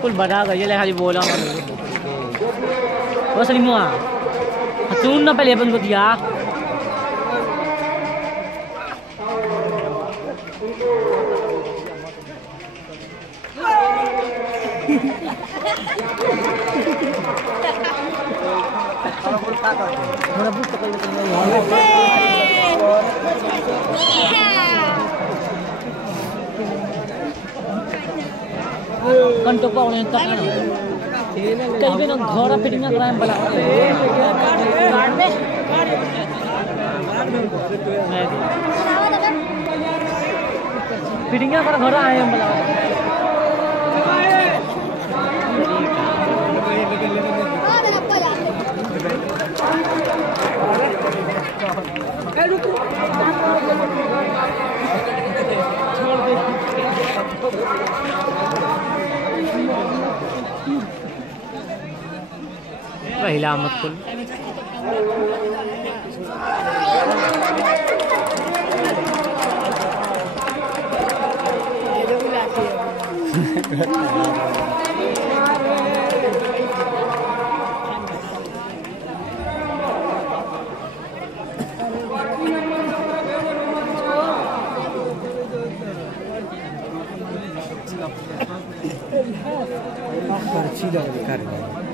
कुल बड़ा गई ले खाली बोला बस नहीं मुआ सुन ना पहले अपन को दिया थोड़ा बुक पकड़ लेते कंटो को उन्हें तक कहीं भी ना घोड़ा फिटिंग ना कराएं बला कार्ड में फिटिंग का घोड़ा आए हम बला हिला मत कुल सीधा कर